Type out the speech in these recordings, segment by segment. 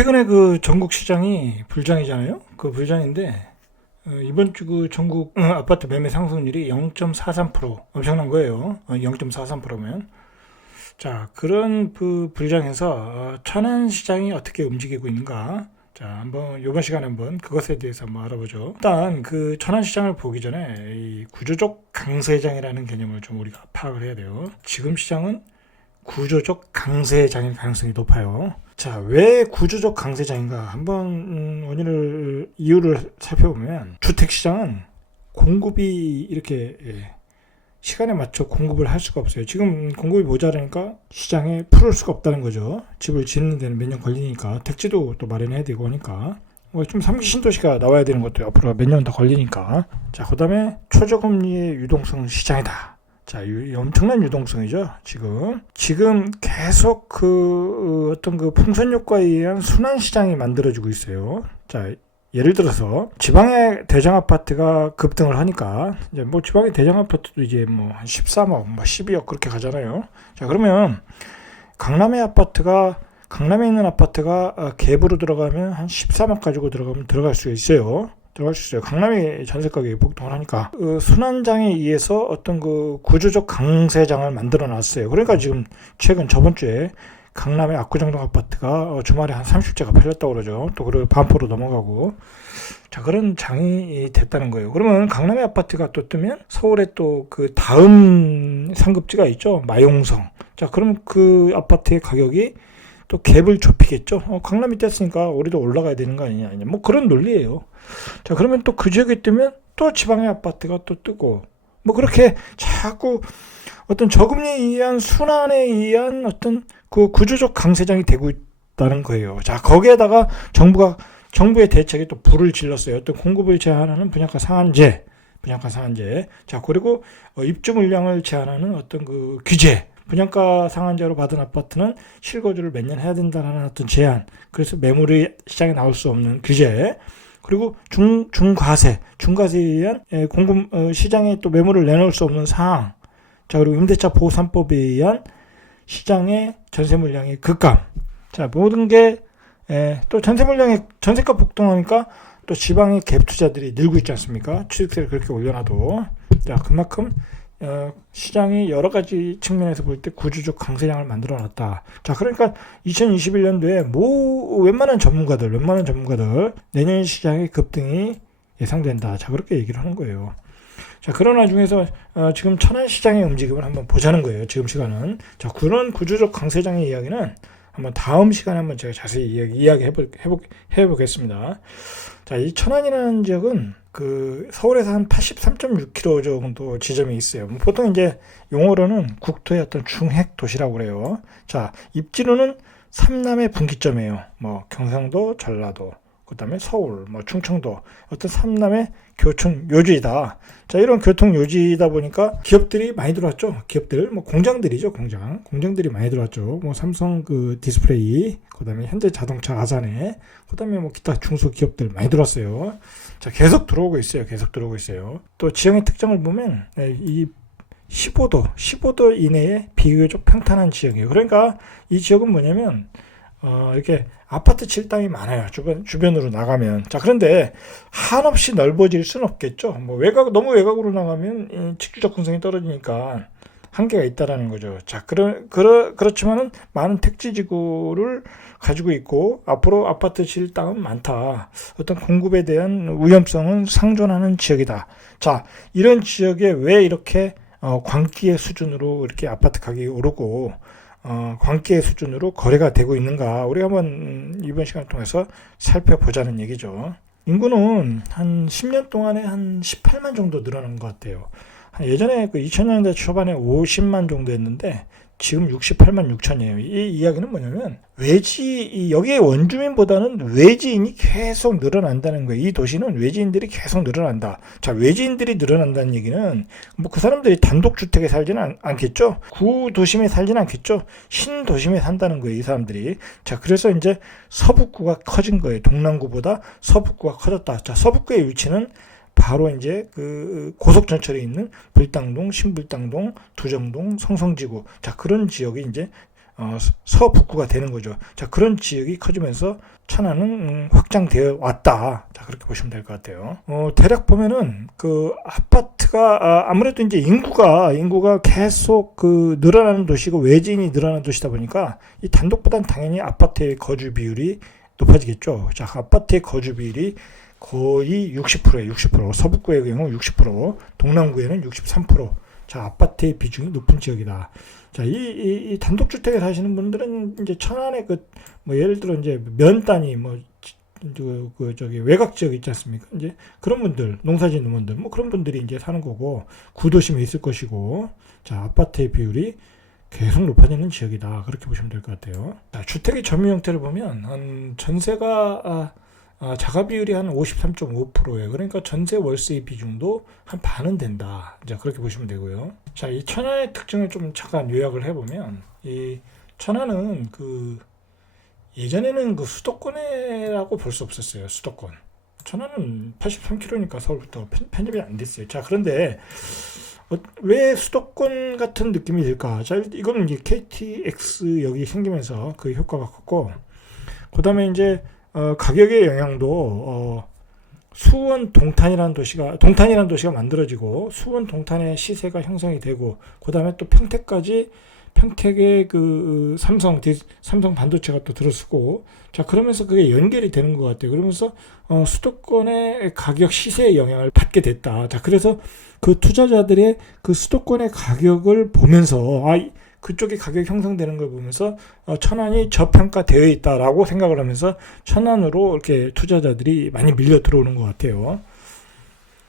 최근에 그 전국 시장이 불장이잖아요. 그 불장인데 이번 주 그 전국 아파트 매매 상승률이 0.43% 엄청난 거예요. 0.43%면 자 그런 그 불장에서 천안 시장이 어떻게 움직이고 있는가? 자 한번 이번 시간에 한번 그것에 대해서 한번 알아보죠. 일단 그 천안 시장을 보기 전에 이 구조적 강세장이라는 개념을 좀 우리가 파악을 해야 돼요. 지금 시장은 구조적 강세장일 가능성이 높아요. 자, 왜 구조적 강세장인가? 한번 이유를 살펴보면 주택시장은 공급이 이렇게 시간에 맞춰 공급을 할 수가 없어요. 지금 공급이 모자라니까 시장에 풀을 수가 없다는 거죠. 집을 짓는 데는 몇 년 걸리니까 택지도 또 마련해야 되고 하니까 좀 3기 신도시가 나와야 되는 것도 앞으로 몇 년 더 걸리니까. 자, 그 다음에 초저금리의 유동성 시장이다. 자, 엄청난 유동성이죠. 지금 계속 어떤 그 풍선 효과에 의한 순환 시장이 만들어지고 있어요. 자, 예를 들어서 지방의 대장 아파트가 급등을 하니까 이제 뭐 지방의 대장 아파트도 이제 뭐 한 13억, 뭐 12억 그렇게 가잖아요. 자, 그러면 강남에 있는 아파트가 갭으로 들어가면 한 13억 가지고 들어갈 수 있어요. 강남의 전세 가격이 폭등을 하니까 순환장에 의해서 어떤 그 구조적 강세장을 만들어 놨어요. 그러니까 지금 저번 주에 강남의 압구정동 아파트가 주말에 한 30채가 팔렸다고 그러죠. 또 그리고 반포로 넘어가고 자 그런 장이 됐다는 거예요. 그러면 강남의 아파트가 또 뜨면 서울에 또 그 다음 상급지가 있죠. 마용성. 자 그럼 그 아파트의 가격이 또 갭을 좁히겠죠. 강남이 뗐으니까 우리도 올라가야 되는 거 아니냐. 뭐 그런 논리예요. 자, 그러면 또 그 지역에 뜨면 또 지방의 아파트가 또 뜨고 뭐 그렇게 자꾸 어떤 저금리에 의한 순환에 의한 어떤 그 구조적 강세장이 되고 있다는 거예요. 자, 거기에다가 정부의 대책에 또 불을 질렀어요. 어떤 공급을 제한하는 분양가 상한제. 자, 그리고 입주 물량을 제한하는 어떤 그 규제. 분양가 상한제로 받은 아파트는 실거주를 몇 년 해야 된다는 어떤 제한. 그래서 매물이 시장에 나올 수 없는 규제. 그리고 중과세에 의한 공급 시장에 또 매물을 내놓을 수 없는 사항. 자, 그리고 임대차 보호 3법에 의한 시장의 전세 물량의 급감. 자, 모든 게 또 전세가 폭등하니까 또 지방의 갭 투자들이 늘고 있지 않습니까? 취득세를 그렇게 올려놔도. 자, 그만큼 시장이 여러 가지 측면에서 볼 때 구조적 강세장을 만들어 놨다. 자, 그러니까 2021년도에 웬만한 전문가들 내년 시장의 급등이 예상된다. 자, 그렇게 얘기를 하는 거예요. 자, 그런 와중에서 지금 천안 시장의 움직임을 한번 보자는 거예요. 지금 시간은. 자, 그런 구조적 강세장의 이야기는 한번 다음 시간에 한번 제가 자세히 이야기해 보겠습니다. 자, 이 천안이라는 지역은 그 서울에서 한 83.6km 정도 지점이 있어요. 보통 이제 용어로는 국토의 어떤 중핵 도시라고 그래요. 자, 입지로는 3남의 분기점이에요. 뭐 경상도, 전라도, 그다음에 서울, 뭐 충청도 어떤 3남의 교통 요지이다. 자, 이런 교통 요지이다 보니까 기업들이 많이 들어왔죠. 뭐 공장들이죠, 공장들이 많이 들어왔죠. 뭐 삼성 그 디스플레이, 그다음에 현대 자동차 아산에, 그다음에 뭐 기타 중소 기업들 많이 들어왔어요. 자, 계속 들어오고 있어요. 또 지형의 특징을 보면 이 15도 이내에 비교적 평탄한 지역이에요. 그러니까 이 지역은 뭐냐면 이렇게 아파트 칠 땅이 많아요. 주변으로 나가면. 자, 그런데 한없이 넓어질 수는 없겠죠. 뭐 너무 외곽으로 나가면 직주 접근성이 떨어지니까 한계가 있다라는 거죠. 자, 그렇지만은 많은 택지지구를 가지고 있고 앞으로 아파트 칠 땅은 많다. 어떤 공급에 대한 위험성은 상존하는 지역이다. 자, 이런 지역에 왜 이렇게 광기의 수준으로 이렇게 아파트 가격이 오르고 광기의 수준으로 거래가 되고 있는가, 우리가 한번 이번 시간을 통해서 살펴보자는 얘기죠. 인구는 한 10년 동안에 한 18만 정도 늘어난 것 같아요. 예전에 그 2000년대 초반에 50만 정도 했는데 지금 68만 6천이에요. 이 이야기는 뭐냐면 여기의 원주민보다는 외지인이 계속 늘어난다는 거예요. 이 도시는 외지인들이 계속 늘어난다. 자, 외지인들이 늘어난다는 얘기는 뭐 그 사람들이 단독주택에 살지는 않겠죠. 구도심에 살지는 않겠죠. 신도심에 산다는 거예요, 이 사람들이. 자, 그래서 이제 서북구가 커진 거예요. 동남구보다 서북구가 커졌다. 자, 서북구의 위치는 바로 이제 그 고속전철에 있는 불당동, 신불당동, 두정동, 성성지구. 자, 그런 지역이 이제 서북구가 되는 거죠. 자, 그런 지역이 커지면서 천안은 확장되어 왔다. 자, 그렇게 보시면 될 것 같아요. 대략 보면은 그 아파트가 아무래도 이제 인구가 계속 그 늘어나는 도시고 외지인이 늘어나는 도시다 보니까 이 단독보다는 당연히 아파트의 거주 비율이 높아지겠죠. 자, 아파트의 거주 비율이 거의 60%예요. 60%. 서북구의 경우 60%, 동남구에는 63%. 자, 아파트의 비중이 높은 지역이다. 자, 이 단독주택에 사시는 분들은 이제 천안에 뭐 예를 들어 이제 면 단위 저기 외곽 지역 있지 않습니까? 이제 그런 분들, 농사 짓는 분들, 뭐 그런 분들이 이제 사는 거고, 구도심에 있을 것이고, 자, 아파트의 비율이 계속 높아지는 지역이다. 그렇게 보시면 될 것 같아요. 자, 주택의 점유 형태를 보면, 전세가, 자가 비율이 한 53.5%예요. 그러니까 전세 월세의 비중도 한 반은 된다. 이제 그렇게 보시면 되고요. 자, 이 천안의 특징을 좀 잠깐 요약을 해보면, 이 천안은 예전에는 수도권이라고 볼 수 없었어요. 수도권. 천안은 83km니까 서울부터 편입이 안 됐어요. 자, 그런데 왜 수도권 같은 느낌이 들까? 자, 이거는 이제 KTX역이 생기면서 그 효과가 컸고, 그 다음에 이제 가격의 영향도 수원 동탄이라는 도시가 만들어지고 수원 동탄의 시세가 형성이 되고 그 다음에 또 평택의 그 삼성 반도체가 또 들어서고 자 그러면서 그게 연결이 되는 것 같아요. 그러면서 수도권의 가격 시세의 영향을 받게 됐다. 자 그래서 그 투자자들의 그 수도권의 가격을 보면서 그쪽이 가격 형성되는 걸 보면서 천안이 저평가되어 있다라고 생각을 하면서 천안으로 이렇게 투자자들이 많이 밀려 들어오는 것 같아요.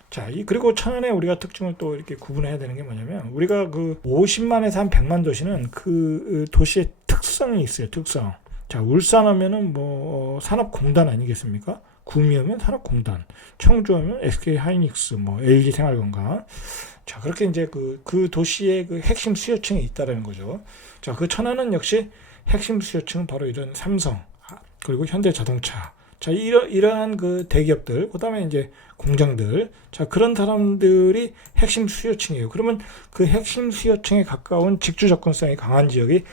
자, 그리고 천안의 우리가 특징을 또 이렇게 구분해야 되는 게 뭐냐면 우리가 그 50만에서 한 100만 도시는 그 도시의 특성이 있어요. 특성. 자, 울산 하면은 뭐 산업공단 아니겠습니까? 구미하면 산업공단, 청주하면 SK 하이닉스, 뭐 LG 생활건강. 자, 그렇게 이제 그 도시의 그 핵심 수요층이 있다라는 거죠. 자, 그 천안은 역시 핵심 수요층은 바로 이런 삼성, 그리고 현대자동차. 자, 이러한 그 대기업들, 그 다음에 이제 공장들. 자, 그런 사람들이 핵심 수요층이에요. 그러면 그 핵심 수요층에 가까운 직주 접근성이 강한 지역이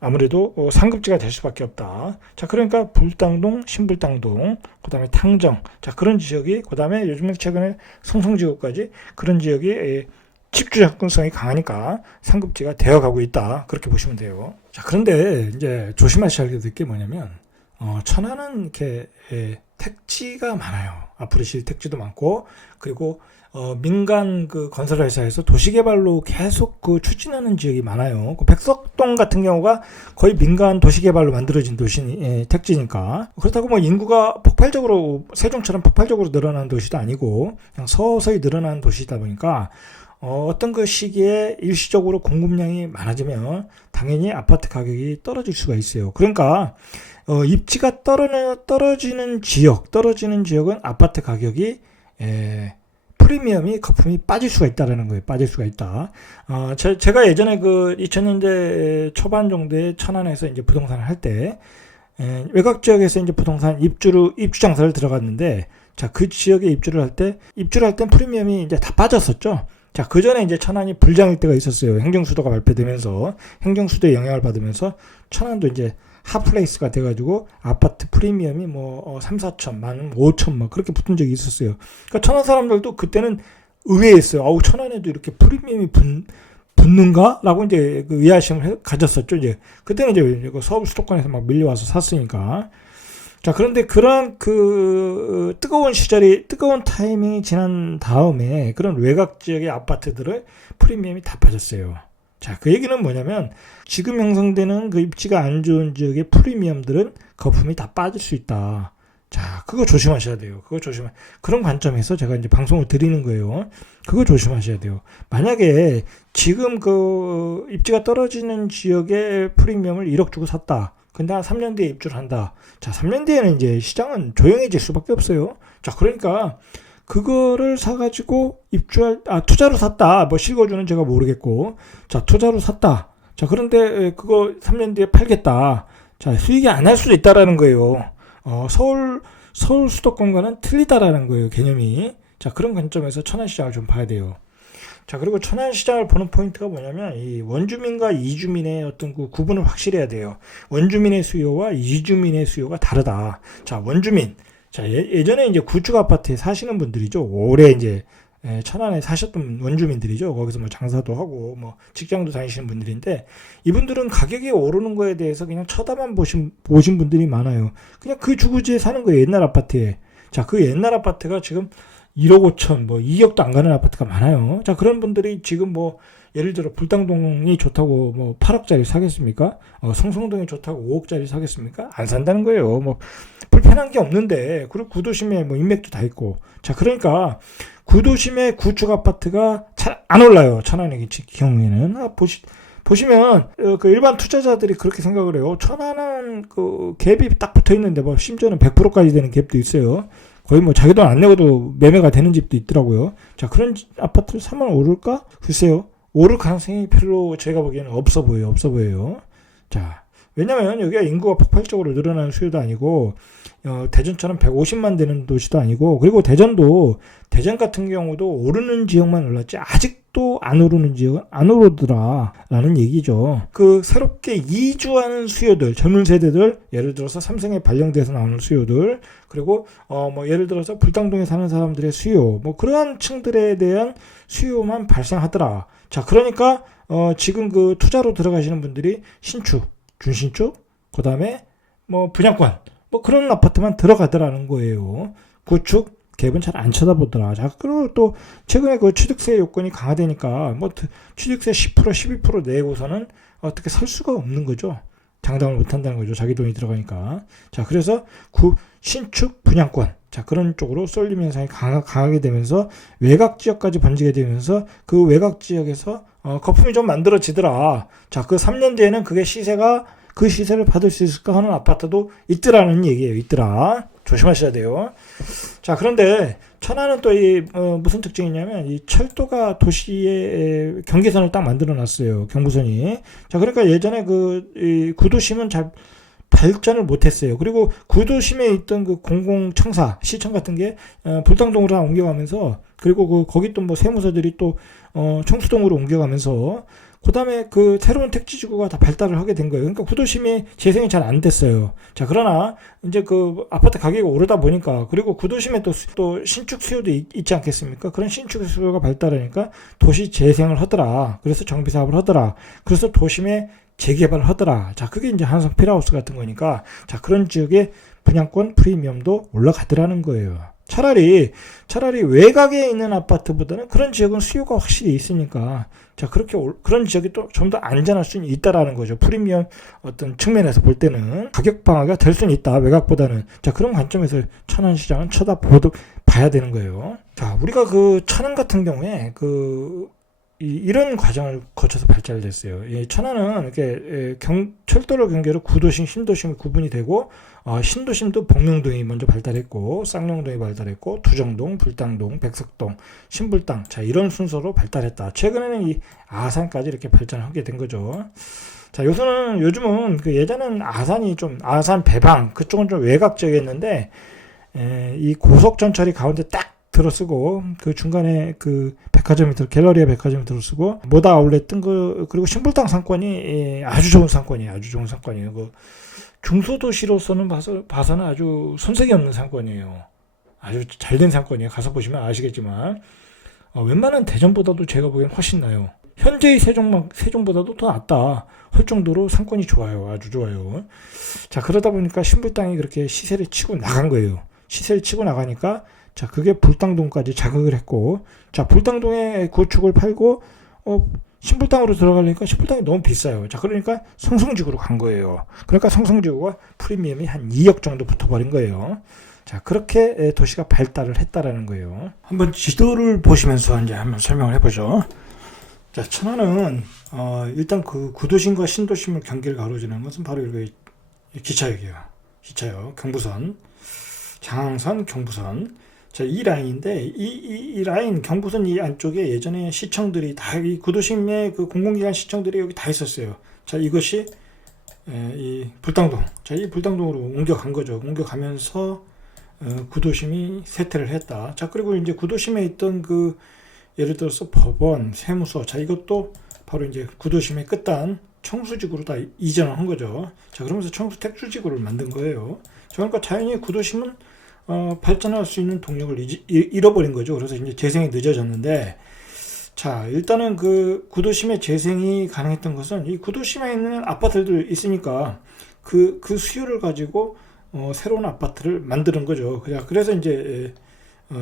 아무래도 상급지가 될 수밖에 없다. 자, 그러니까 불당동, 신불당동, 그 다음에 탕정. 자, 그런 지역이, 그 다음에 요즘에 최근에 송송지구까지 그런 지역이 집주 접근성이 강하니까 상급지가 되어가고 있다. 그렇게 보시면 돼요. 자, 그런데 이제 조심하셔야 될 게 뭐냐면, 천안은 이렇게 택지가 많아요. 앞으로 실 택지도 많고, 그리고 민간 그 건설회사에서 도시개발로 계속 추진하는 지역이 많아요. 백석동 같은 경우가 거의 민간 도시개발로 만들어진 택지니까. 그렇다고 뭐 인구가 폭발적으로, 세종처럼 폭발적으로 늘어나는 도시도 아니고, 그냥 서서히 늘어나는 도시다 보니까, 어떤 그 시기에 일시적으로 공급량이 많아지면 당연히 아파트 가격이 떨어질 수가 있어요. 그러니까, 입지가 떨어지는 지역은 아파트 가격이, 프리미엄이 거품이 빠질 수가 있다라는 거예요. 빠질 수가 있다. 제가 예전에 2000년대 초반 정도에 천안에서 이제 부동산을 할 때, 외곽 지역에서 이제 부동산 입주 장사를 들어갔는데, 자, 그 지역에 입주를 할 땐 프리미엄이 이제 다 빠졌었죠. 자, 그 전에 이제 천안이 불장일 때가 있었어요. 행정수도가 발표되면서, 행정수도의 영향을 받으면서, 천안도 이제 핫플레이스가 돼가지고 아파트 프리미엄이 뭐 3, 4천, 많으면 5천 막 그렇게 붙은 적이 있었어요. 그러니까 천안 사람들도 그때는 의외했어요. 천안에도 이렇게 프리미엄이 붙는가? 라고 이제 그 의아심을 가졌었죠. 이제 그때는 이제 서울 수도권에서 막 밀려와서 샀으니까. 자, 그런데 그런 뜨거운 타이밍이 지난 다음에 그런 외곽 지역의 아파트들의 프리미엄이 다 빠졌어요. 자, 그 얘기는 뭐냐면 지금 형성되는 그 입지가 안 좋은 지역의 프리미엄들은 거품이 다 빠질 수 있다. 자, 그거 조심하셔야 돼요. 그런 관점에서 제가 이제 방송을 드리는 거예요. 그거 조심하셔야 돼요. 만약에 지금 그 입지가 떨어지는 지역의 프리미엄을 1억 주고 샀다. 근데 한 3년 뒤에 입주를 한다. 자, 3년 뒤에는 이제 시장은 조용해질 수밖에 없어요. 자, 그러니까 그거를 사가지고 투자로 샀다. 뭐 실거주는 제가 모르겠고. 자, 투자로 샀다. 자, 그런데 그거 3년 뒤에 팔겠다. 자, 수익이 안 날 수도 있다라는 거예요. 서울 수도권과는 틀리다라는 거예요, 개념이. 자, 그런 관점에서 천안시장을 좀 봐야 돼요. 자, 그리고 천안시장을 보는 포인트가 뭐냐면 이 원주민과 이주민의 어떤 그 구분을 확실히 해야 돼요. 원주민의 수요와 이주민의 수요가 다르다. 자, 원주민. 자, 예전에 이제 구축 아파트에 사시는 분들이죠. 오래 이제 천안에 사셨던 원주민들이죠. 거기서 뭐 장사도 하고 뭐 직장도 다니시는 분들인데 이분들은 가격이 오르는 거에 대해서 그냥 쳐다만 보신 분들이 많아요. 그냥 그 주거지에 사는 거예요. 옛날 아파트에. 자, 그 옛날 아파트가 지금 1억 5천, 뭐 2억도 안 가는 아파트가 많아요. 자, 그런 분들이 지금 뭐 예를 들어 불당동이 좋다고 뭐 8억짜리 사겠습니까? 성성동이 좋다고 5억짜리 사겠습니까? 안 산다는 거예요. 뭐 불편한 게 없는데, 그리고 구도심에 뭐 인맥도 다 있고. 자, 그러니까 구도심의 구축 아파트가 잘 안 올라요. 천안의 경우에는. 보시면 그 일반 투자자들이 그렇게 생각을 해요. 천안은 그 갭이 딱 붙어 있는데 뭐 심지어는 100%까지 되는 갭도 있어요. 거의 뭐 자기 돈 안 내고도 매매가 되는 집도 있더라고요. 자, 그런 아파트를 사면 오를까? 글쎄요. 오를 가능성이 별로 제가 보기에는 없어 보여요. 자, 왜냐면 여기가 인구가 폭발적으로 늘어나는 수요도 아니고, 대전처럼 150만 되는 도시도 아니고, 그리고 대전 같은 경우도 오르는 지역만 올랐지, 아직도 안 오르는 지역은 안 오르더라라는 얘기죠. 그 새롭게 이주하는 수요들, 젊은 세대들, 예를 들어서 삼성에 발령돼서 나오는 수요들, 그리고 뭐 예를 들어서 불당동에 사는 사람들의 수요, 뭐 그러한 층들에 대한 수요만 발생하더라. 자, 그러니까 지금 그 투자로 들어가시는 분들이 신축, 준신축, 그 다음에 뭐 분양권, 뭐 그런 아파트만 들어가더라는 거예요. 구축, 갭은 잘 안 쳐다보더라. 자, 그리고 또 최근에 그 취득세 요건이 강화되니까 뭐 취득세 10%, 12% 내고서는 어떻게 살 수가 없는 거죠. 장담을 못 한다는 거죠. 자기 돈이 들어가니까. 자, 그래서 신축 분양권. 자, 그런 쪽으로 쏠림 현상이 강하게 되면서 외곽 지역까지 번지게 되면서 그 외곽 지역에서 거품이 좀 만들어지더라. 자, 그 3년 뒤에는 그 시세를 받을 수 있을까 하는 아파트도 있더라는 얘기예요. 있더라. 조심하셔야 돼요. 자, 그런데 천안은 또 무슨 특징이 있냐면 이 철도가 도시의 경계선을 딱 만들어 놨어요. 경부선이. 자, 그러니까 예전에 이 구도심은 잘 발전을 못했어요. 그리고 구도심에 있던 그 공공청사, 시청 같은 게 불당동으로 옮겨가면서, 그리고 거기 또 뭐 세무서들이 또 청수동으로 옮겨가면서, 그 다음에 그 새로운 택지지구가 다 발달을 하게 된 거예요. 그러니까 구도심이 재생이 잘 안 됐어요. 자, 그러나 이제 그 아파트 가격이 오르다 보니까, 그리고 구도심에 또 신축 수요도 있지 않겠습니까? 그런 신축 수요가 발달하니까 도시 재생을 하더라. 그래서 정비 사업을 하더라. 그래서 도심에 재개발을 하더라. 자, 그게 이제 한성 필하우스 같은 거니까, 자, 그런 지역의 분양권 프리미엄도 올라가더라는 거예요. 차라리 외곽에 있는 아파트보다는 그런 지역은 수요가 확실히 있으니까, 자, 그런 지역이 또 좀 더 안전할 수는 있다라는 거죠. 프리미엄 어떤 측면에서 볼 때는 가격 방어가 될 수는 있다. 외곽보다는. 자, 그런 관점에서 천안시장은 봐야 되는 거예요. 자, 우리가 그 천안 같은 경우에 이런 과정을 거쳐서 발달됐어요. 천안은 이렇게 철도로 경계로 구도심, 신도심이 구분이 되고, 신도심도 복명동이 먼저 발달했고, 쌍용동이 발달했고, 두정동, 불당동, 백석동, 신불당, 자, 이런 순서로 발달했다. 최근에는 이 아산까지 이렇게 발전하게 된 거죠. 자, 요즘은 예전엔 아산 배방 그쪽은 좀 외곽 지역이었는데, 이 고속전철이 가운데 딱 들어쓰고, 그 중간에 그 갤러리아 백화점이 들어쓰고, 모다 아울렛 뜬 거, 그리고 신불당 상권이 아주 좋은 상권이에요. 그 중소도시로서는 봐서는 아주 손색이 없는 상권이에요. 아주 잘된 상권이에요. 가서 보시면 아시겠지만, 웬만한 대전보다도 제가 보기엔 훨씬 나요. 현재의 세종보다도 더 낫다 할 정도로 상권이 좋아요. 아주 좋아요. 자, 그러다 보니까 신불당이 그렇게 시세를 치고 나간 거예요. 시세를 치고 나가니까, 자, 그게 불당동까지 자극을 했고, 자, 불당동에 구축을 팔고, 신불당으로 들어가려니까 신불당이 너무 비싸요. 자, 그러니까 성성지구로 간 거예요. 그러니까 성성지구가 프리미엄이 한 2억 정도 붙어버린 거예요. 자, 그렇게 도시가 발달을 했다라는 거예요. 한번 지도를 보시면서 이제 한번 설명을 해보죠. 자, 천안은 일단 그 구도심과 신도심을 경계를 가로지르는 것은 바로 이렇게 기차역이에요. 기차역, 경부선, 장항선, 경부선. 자, 이 라인인데, 이 라인, 경부선 이 안쪽에 예전에 시청들이 이 구도심의 그 공공기관 시청들이 여기 다 있었어요. 자, 이것이, 이 불당동. 자, 이 불당동으로 옮겨간 거죠. 옮겨가면서, 구도심이 쇠퇴를 했다. 자, 그리고 이제 구도심에 있던 예를 들어서 법원, 세무서, 자 이것도 바로 이제 구도심의 끝단 청수지구로 다 이전을 한 거죠. 자 그러면서 청수 택수지구를 만든 거예요. 자, 그러니까 자연히 구도심은 발전할 수 있는 동력을 잃어버린 거죠. 그래서 이제 재생이 늦어졌는데, 자 일단은 그 구도심의 재생이 가능했던 것은 이 구도심에 있는 아파트들 있으니까 그 수요를 가지고 새로운 아파트를 만드는 거죠. 그래서 이제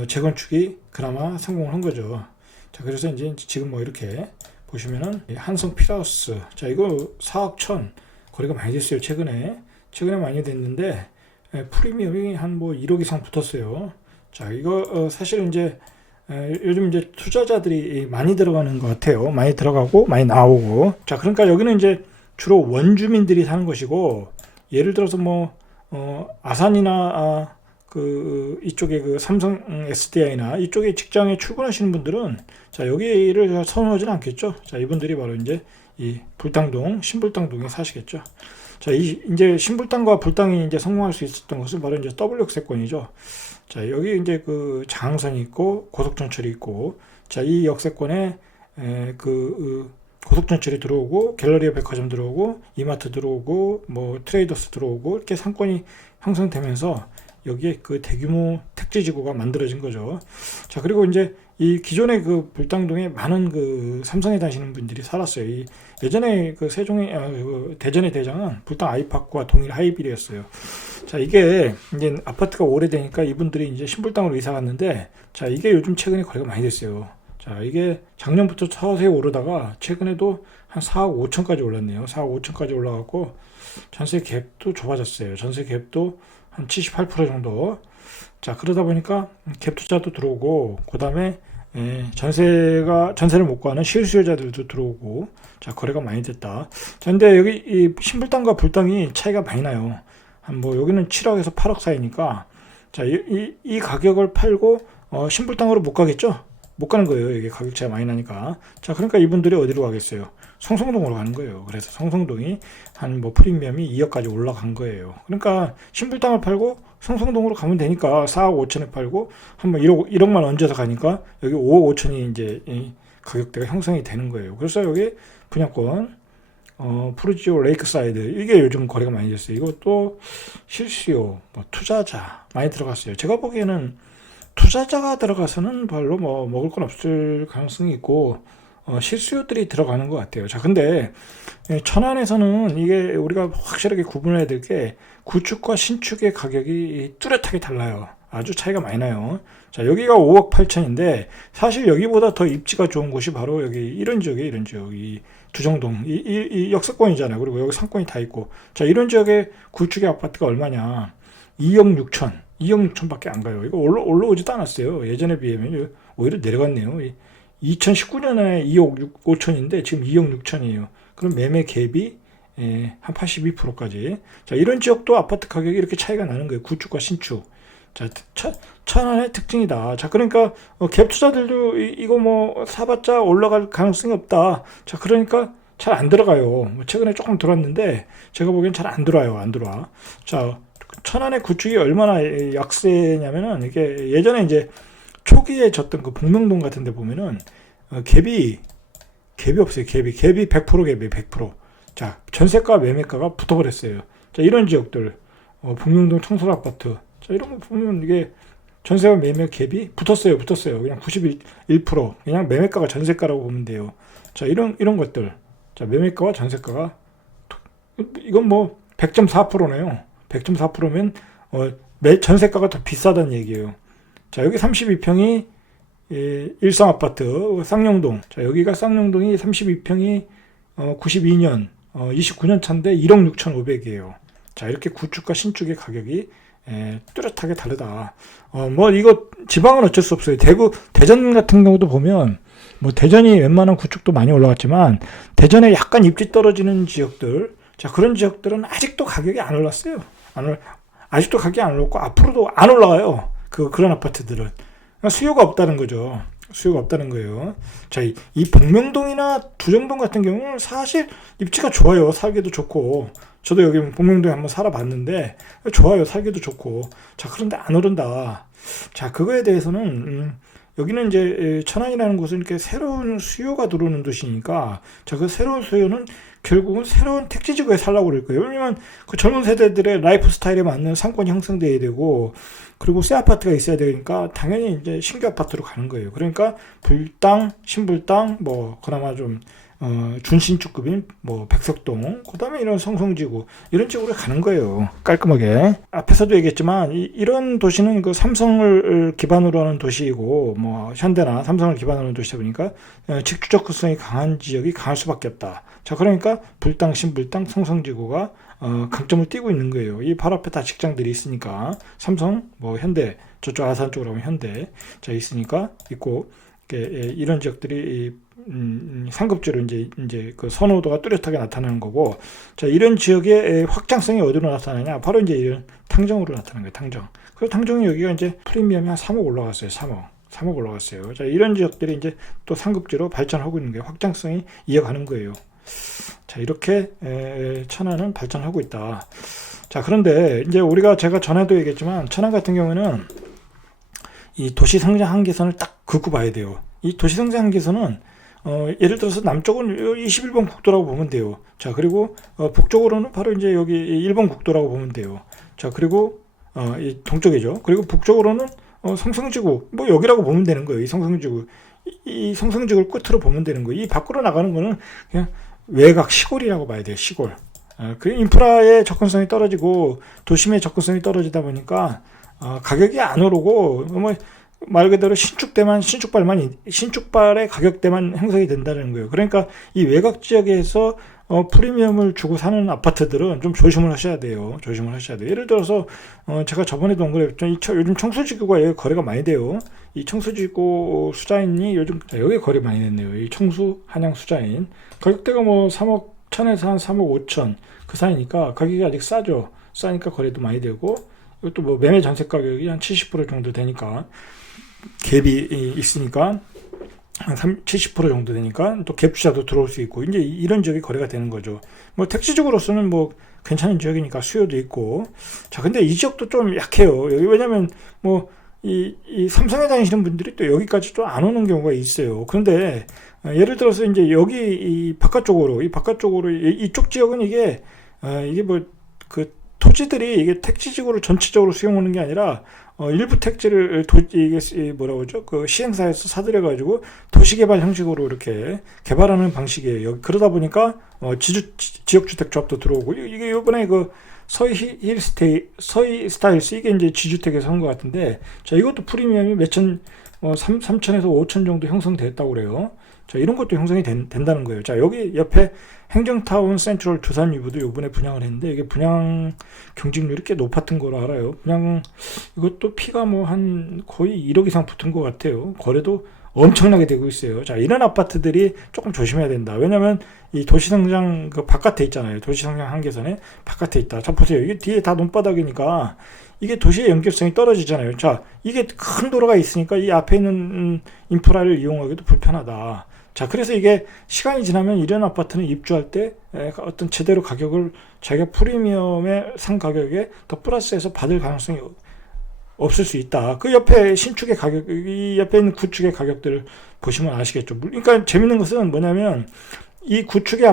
재건축이 그나마 성공을 한 거죠. 자 그래서 이제 지금 뭐 이렇게 보시면은 한성 피라우스, 자 이거 4억 천 거래가 많이 됐어요. 최근에 많이 됐는데 프리미엄이 한 뭐 1억 이상 붙었어요. 자 이거 사실은 이제 요즘 이제 투자자들이 많이 들어가는 것 같아요. 많이 들어가고 많이 나오고. 자 그러니까 여기는 이제 주로 원주민들이 사는 것이고, 예를 들어서 뭐 아산이나 그 이쪽에 그 삼성 SDI나 이쪽에 직장에 출근하시는 분들은 자 여기를 선호하지는 않겠죠. 자 이분들이 바로 이제 이 불당동, 신불당동에 사시겠죠. 자 이제 신불당과 불당이 이제 성공할 수 있었던 것은 바로 이제 W 역세권이죠. 자 여기 이제 그 장항선이 있고 고속전철이 있고, 자 이 역세권에 고속전철이 들어오고 갤러리아 백화점 들어오고 이마트 들어오고 뭐 트레이더스 들어오고 이렇게 상권이 형성되면서 여기에 그 대규모 택지지구가 만들어진 거죠. 자 그리고 이제 이 기존의 그 불당동에 많은 그 삼성에 다니시는 분들이 살았어요. 이 예전에 그 그 대전의 대장은 불당 아이파크와 동일 하이빌이었어요. 자 이게 이제 아파트가 오래되니까 이분들이 이제 신불당으로 이사 갔는데, 자 이게 요즘 최근에 거래가 많이 됐어요. 자 이게 작년부터 서서히 오르다가 최근에도 한 4억 5천까지 올랐네요. 4억 5천까지 올라갔고 전세 갭도 좁아졌어요. 전세 갭도 한 78% 정도. 자 그러다 보니까 갭 투자도 들어오고, 그 다음에 전세를 못 구하는 실수요자들도 들어오고, 자 거래가 많이 됐다. 자 근데 여기 이 신불당과 불당이 차이가 많이 나요. 한 뭐 여기는 7억에서 8억 사이니까, 자 이 가격을 팔고 신불당으로 못 가겠죠. 못 가는 거예요. 이게 가격 차이 많이 나니까. 자 그러니까 이분들이 어디로 가겠어요? 성성동으로 가는 거예요. 그래서 성성동이 한 뭐 프리미엄이 2억까지 올라간 거예요. 그러니까 신불당을 팔고 성성동으로 가면 되니까 4억 5천에 팔고 한번 1억만 얹어서 가니까 여기 5억 5천이 이제 가격대가 형성이 되는 거예요. 그래서 여기 분양권 푸르지오 레이크사이드, 이게 요즘 거래가 많이 됐어요. 이것도 실수요, 뭐 투자자 많이 들어갔어요. 제가 보기에는 투자자가 들어가서는 별로 뭐 먹을 건 없을 가능성이 있고 실수요들이 들어가는 것 같아요. 자 근데 천안에서는 이게 우리가 확실하게 구분해야 될 게 구축과 신축의 가격이 뚜렷하게 달라요. 아주 차이가 많이 나요. 자 여기가 5억 8천인데 사실 여기보다 더 입지가 좋은 곳이 바로 여기 이런 지역이에요. 이 두정동, 이 역세권이잖아요. 그리고 여기 상권이 다 있고, 자 이런 지역의 구축의 아파트가 얼마냐? 2억 6천 2억 6천밖에 안 가요. 이거 올라오지도 않았어요. 예전에 비하면 오히려 내려갔네요. 2019년에 2억 5천인데 지금 2억 6천이에요. 그럼 매매 갭이 한 82%까지. 자 이런 지역도 아파트 가격이 이렇게 차이가 나는 거예요. 구축과 신축. 자 천안의 특징이다. 자 그러니까 갭 투자들도 이거 뭐 사봤자 올라갈 가능성이 없다. 자 그러니까 잘 안 들어가요. 뭐 최근에 조금 들어왔는데 제가 보기엔 잘 안 들어와요. 안 들어와. 자 천안의 구축이 얼마나 약세냐면은 이게 예전에 이제 초기에 졌던 그 복명동 같은 데 보면은 갭이 없어요. 갭이 100% 갭이 100%. 자 전세가 매매가가 붙어버렸어요. 자 이런 지역들 복명동 청설 아파트, 자 이런 거 보면 이게 전세와 매매 갭이 붙었어요. 그냥 91% 그냥 매매가가 전세가라고 보면 돼요. 자 이런 것들, 자 매매가와 전세가가 이건 뭐 100.4%네요. 100.4%면 전세가가 더 비싸다는 얘기예요. 자 여기 32평이 일성 아파트 쌍용동. 자 여기가 쌍용동이 32평이 92년 29년 차인데 1억 6,500이에요. 자 이렇게 구축과 신축의 가격이 뚜렷하게 다르다. 뭐 이거 지방은 어쩔 수 없어요. 대전 같은 경우도 보면 뭐 대전이 웬만한 구축도 많이 올라갔지만 대전에 약간 입지 떨어지는 지역들, 자 그런 지역들은 아직도 가격이 안 올랐어요. 아직도 가격이 안 올랐고 앞으로도 안 올라가요. 그런 아파트들은 수요가 없다는 거죠. 수요가 없다는 거예요. 자, 이 복명동이나 두정동 같은 경우는 사실 입지가 좋아요. 살기도 좋고. 저도 여기 복명동에 한번 살아봤는데 좋아요. 살기도 좋고. 자, 그런데 안 오른다. 자, 그거에 대해서는 여기는 이제 천안이라는 곳은 이렇게 새로운 수요가 들어오는 도시니까, 자, 그 새로운 수요는 결국은 새로운 택지지구에 살라고 그럴 거예요. 왜냐면 그 젊은 세대들의 라이프 스타일에 맞는 상권이 형성돼야 되고, 그리고 새 아파트가 있어야 되니까 당연히 이제 신규 아파트로 가는 거예요. 그러니까 불당, 신불당, 뭐 그나마 좀 준신축급인 뭐 백석동, 그다음에 이런 성성지구 이런 쪽으로 가는 거예요. 깔끔하게. 앞에서도 얘기했지만 이런 도시는 그 삼성을 기반으로 하는 도시이고, 뭐 현대나 삼성을 기반으로 하는 도시다 보니까 직주적 특성이 강한 지역이 강할 수밖에 없다. 자, 그러니까 불당, 신불당, 성성지구가 강점을 띠고 있는 거예요. 이 바로 앞에 다 직장들이 있으니까, 삼성, 뭐 현대, 저쪽 아산 쪽으로 가면 현대, 자, 있으니까 있고, 이런 지역들이 상급지로 이제 그 선호도가 뚜렷하게 나타나는 거고, 자, 이런 지역의 확장성이 어디로 나타나냐? 바로 이제 이런 탕정으로 나타나는 거예요. 탕정. 그래서 탕정이 여기가 이제 프리미엄이 한 3억 올라갔어요. 3억 올라갔어요. 자, 이런 지역들이 이제 또 상급지로 발전하고 있는 거예요. 확장성이 이어가는 거예요. 자, 이렇게 천안은 발전하고 있다. 자, 그런데 이제 제가 전에도 얘기했지만, 천안 같은 경우에는 이 도시 성장 한계선을 딱 긋고 봐야 돼요. 이 도시 성장 한계선은 예를 들어서 남쪽은 21번 국도라고 보면 돼요. 자, 그리고 북쪽으로는 바로 이제 여기 1번 국도라고 보면 돼요. 자, 그리고 이 동쪽이죠. 그리고 북쪽으로는 성성지구, 뭐 여기라고 보면 되는 거예요. 이 성성지구, 이 성성지구를 끝으로 보면 되는 거예요. 이 밖으로 나가는 거는 그냥 외곽 시골이라고 봐야 돼요. 시골. 그 인프라의 접근성이 떨어지고 도심의 접근성이 떨어지다 보니까 가격이 안 오르고, 뭐 말 그대로 신축발의 가격대만 형성이 된다는 거예요. 그러니까 이 외곽 지역에서 프리미엄을 주고 사는 아파트들은 좀 조심을 하셔야 돼요. 예를 들어서 제가 저번에도 언급했죠. 요즘 청수지구가 거래가 많이 돼요. 이 청수지구 수자인이 요즘 여기 거래 많이 됐네요. 이 청수 한양 수자인 가격대가 뭐 3억 1천에서 한 3억 5천 그 사이니까 가격이 아직 싸죠. 싸니까 거래도 많이 되고, 이것도 뭐 매매 전세 가격이 한 70% 정도 되니까, 갭이 있으니까 한 70% 정도 되니까 또 갭 투자도 들어올 수 있고, 이제 이런 지역이 거래가 되는 거죠. 뭐 택지적으로서는 뭐 괜찮은 지역이니까 수요도 있고. 자, 근데 이 지역도 좀 약해요. 여기 왜냐면 뭐 이 삼성에 다니시는 분들이 또 여기까지 좀 안 오는 경우가 있어요. 그런데 예를 들어서 이제 여기 바깥쪽으로 이쪽 지역은 이게 뭐 그 토지들이 이게 택지지구를 전체적으로 수용하는 게 아니라 일부 택지를 이게 뭐라고 그러죠? 그 시행사에서 사들여가지고 도시개발 형식으로 이렇게 개발하는 방식이에요. 그러다 보니까 지역주택조합도 들어오고, 이게 이번에 그 서희 스타일스, 이게 이제 지주택에서 한 것 같은데, 자, 이것도 프리미엄이 3천에서 5천 정도 형성됐다고 그래요. 자, 이런 것도 형성이 된다는 거예요. 자, 여기 옆에 행정타운 센트럴 두산 위브도 요번에 분양을 했는데, 이게 분양 경직률이 꽤 높았던 거로 알아요. 이것도 피가 뭐 한 거의 1억 이상 붙은 것 같아요. 거래도 엄청나게 되고 있어요. 자, 이런 아파트들이 조금 조심해야 된다. 왜냐면 이 도시성장 그 바깥에 있잖아요. 도시성장 한계선에 바깥에 있다. 자, 보세요. 이게 뒤에 다 논바닥이니까 이게 도시의 연결성이 떨어지잖아요. 자, 이게 큰 도로가 있으니까 이 앞에 있는 인프라를 이용하기도 불편하다. 자, 그래서 이게 시간이 지나면 이런 아파트는 입주할 때 어떤 제대로 가격을 자기가 프리미엄의 상 가격에 더 플러스해서 받을 가능성이 없을 수 있다. 그 옆에 신축의 가격, 이 옆에 있는 구축의 가격들을 보시면 아시겠죠. 그러니까 재밌는 것은 뭐냐면, 이 신축의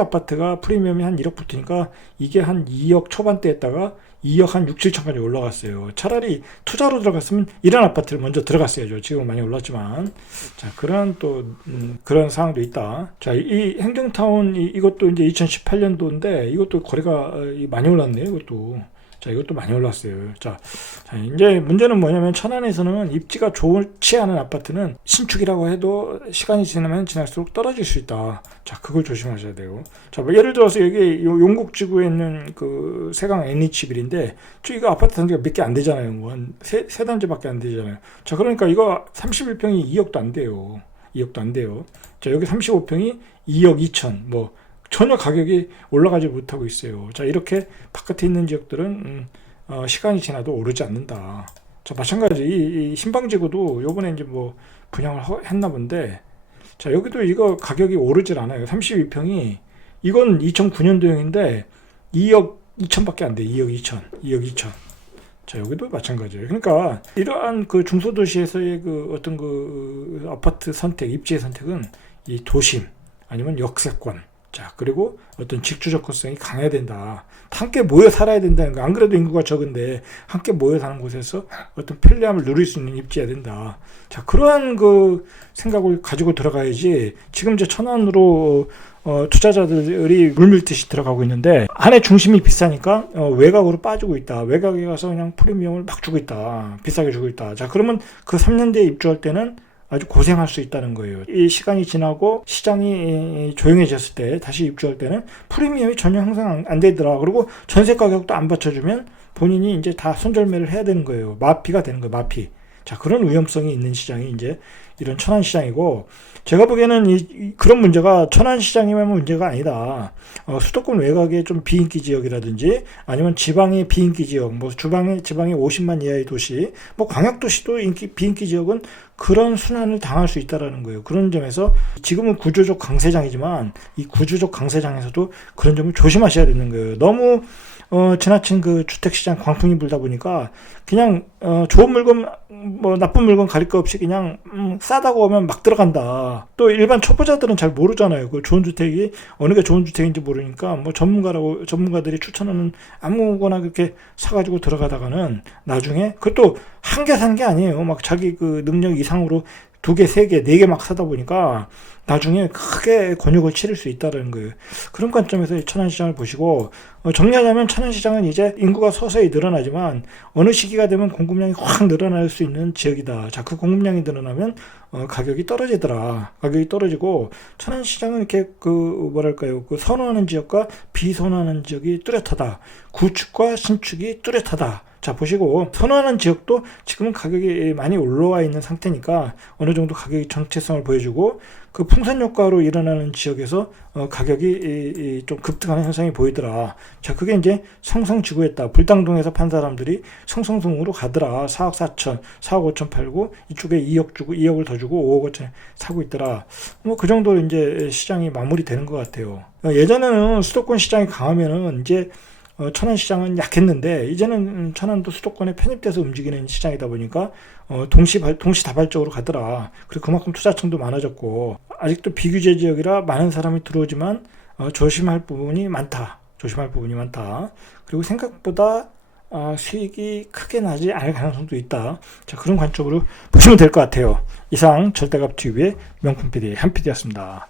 아파트가 프리미엄이 한 1억 붙으니까 이게 한 2억 초반대에다가 2억 한 6, 7천까지 올라갔어요. 차라리 투자로 들어갔으면 이런 아파트를 먼저 들어갔어야죠. 지금 많이 올랐지만. 자, 그런 상황도 있다. 자, 이 행정타운, 이것도 이제 2018년도인데, 이것도 거래가 많이 올랐네요. 이것도 많이 올랐어요. 자, 이제 문제는 뭐냐면, 천안에서는 입지가 좋지 않은 아파트는 신축이라고 해도 시간이 지나면 지날수록 떨어질 수 있다. 자, 그걸 조심하셔야 돼요. 자, 뭐 예를 들어서 여기 용국지구에 있는 그 세강 NH빌인데, 이거 아파트 단지가 몇 개 안 되잖아요. 뭐 한 세 단지밖에 안 되잖아요. 자, 그러니까 이거 31평이 2억도 안 돼요. 자, 여기 35평이 2억 2천, 뭐 전혀 가격이 올라가지 못하고 있어요. 자, 이렇게 바깥에 있는 지역들은 시간이 지나도 오르지 않는다. 자, 마찬가지 이 신방지구도 요번에 이제 뭐 분양을 했나 본데, 자, 여기도 이거 가격이 오르질 않아요. 32평이 이건 2009년도형인데 2억 2천밖에 안 돼. 2억 2천. 자, 여기도 마찬가지예요. 그러니까 이러한 그 중소도시에서의 그 어떤 그 아파트 선택, 입지의 선택은 이 도심 아니면 역세권, 자, 그리고 어떤 직주 접근성이 강해야 된다. 함께 모여 살아야 된다는 거. 안 그래도 인구가 적은데 함께 모여 사는 곳에서 어떤 편리함을 누릴 수 있는 입지여야 된다. 자, 그러한 그 생각을 가지고 들어가야지. 지금 이제 천안으로 투자자들이 물밀듯이 들어가고 있는데 안에 중심이 비싸니까 외곽으로 빠지고 있다. 외곽에 가서 그냥 프리미엄을 막 주고 있다. 비싸게 주고 있다. 자, 그러면 그 3년 뒤에 입주할 때는 아주 고생할 수 있다는 거예요. 이 시간이 지나고 시장이 조용해졌을 때 다시 입주할 때는 프리미엄이 전혀 형성 안 되더라. 그리고 전세 가격도 안 받쳐주면 본인이 이제 다 손절매를 해야 되는 거예요. 마피가 되는 거예요. 마피. 자, 그런 위험성이 있는 시장이 이제 이런 천안시장이고, 제가 보기에는 그런 문제가 천안시장이면 문제가 아니다. 수도권 외곽의 좀 비인기 지역이라든지 아니면 지방의 비인기 지역, 뭐 지방의 50만 이하의 도시, 뭐 광역도시도 비인기 지역은 그런 순환을 당할 수 있다라는 거예요. 그런 점에서 지금은 구조적 강세장이지만 이 구조적 강세장에서도 그런 점을 조심하셔야 되는 거예요. 너무 지나친 그 주택시장 광풍이 불다 보니까 그냥 좋은 물건 뭐 나쁜 물건 가릴 거 없이 그냥 싸다고 하면 막 들어간다. 또 일반 초보자들은 잘 모르잖아요. 그 좋은 주택이 어느 게 좋은 주택인지 모르니까 뭐 전문가들이 추천하는 아무거나 그렇게 사가지고 들어가다가는 나중에 그것도 한 개 산 게 아니에요. 막 자기 그 능력 이상으로 2개, 3개, 4개 막 사다 보니까 나중에 크게 곤욕을 치를 수 있다는 거예요. 그런 관점에서 천안시장을 보시고, 정리하자면 천안시장은 이제 인구가 서서히 늘어나지만 어느 시기가 되면 공급량이 확 늘어날 수 있는 지역이다. 자, 그 공급량이 늘어나면 가격이 떨어지더라. 가격이 떨어지고 천안시장은 이렇게 그 선호하는 지역과 비선호하는 지역이 뚜렷하다. 구축과 신축이 뚜렷하다. 자, 보시고 선호하는 지역도 지금은 가격이 많이 올라와 있는 상태니까 어느 정도 가격이 정체성을 보여주고, 그 풍선 효과로 일어나는 지역에서 가격이 좀 급등하는 현상이 보이더라. 자, 그게 이제 성성지구였다. 불당동에서 판 사람들이 성성동으로 가더라. 4억 4천, 4억 5천 팔고 이쪽에 2억 주고 2억을 더 주고 5억 5천 사고 있더라. 뭐 그 정도로 이제 시장이 마무리되는 것 같아요. 예전에는 수도권 시장이 강하면은 이제 천안시장은 약했는데 이제는 천안도 수도권에 편입돼서 움직이는 시장이다 보니까 동시다발적으로 가더라. 그리고 그만큼 투자층도 많아졌고, 아직도 비규제 지역이라 많은 사람이 들어오지만 조심할 부분이 많다. 그리고 생각보다 수익이 크게 나지 않을 가능성도 있다. 자, 그런 관점으로 보시면 될 것 같아요. 이상 절대값TV의 명품 PD 한 PD였습니다.